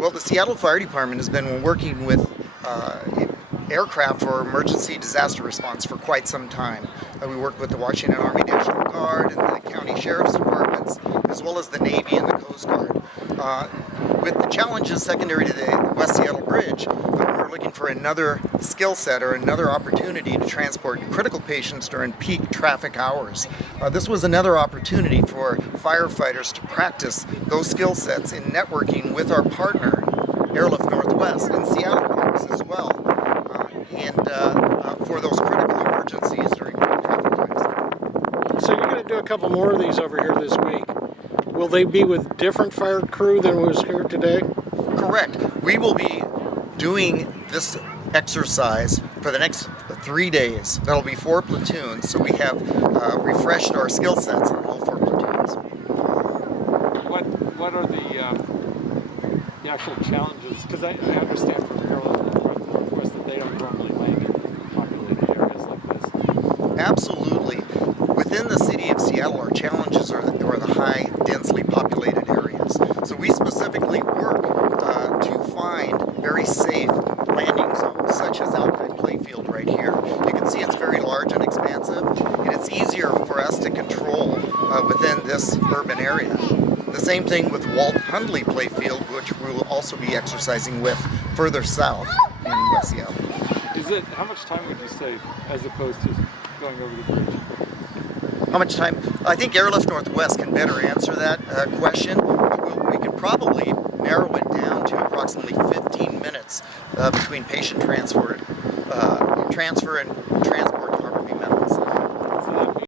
Well, the Seattle Fire Department has been working with aircraft for emergency disaster response for quite some time. We work with the Washington Army National Guard and the county sheriff's departments, as well as the Navy and the Coast Guard. With the challenges secondary to the West Seattle Bridge, we were looking for another skill set or another opportunity to transport critical patients during peak traffic hours. This was another opportunity for firefighters to practice those skill sets in networking with our partner, Airlift Northwest, and Seattle Parks as well, for those critical emergencies during peak traffic times. So you're going to do a couple more of these over here this week. Will they be with different fire crew than was here today? Correct. We will be doing this exercise for the next 3 days. That'll be 4 platoons, so we have refreshed our skill sets on all 4 platoons. What are the actual challenges? Because I understand from Northwest that they don't normally land in populated areas like this. Absolutely. Within the city of Seattle, our challenges are the high, densely populated areas. So we specifically work to find very safe landing zones, such as Alpine Playfield right here. You can see it's very large and expansive, and it's easier for us to control within this urban area. The same thing with Walt Hundley Playfield, which we will also be exercising with further south in West Seattle. How much time would you save as opposed to going over the bridge? How much time? I think Airlift Northwest can better answer that question. We can probably narrow it down to approximately 15 minutes between patient transfer and transport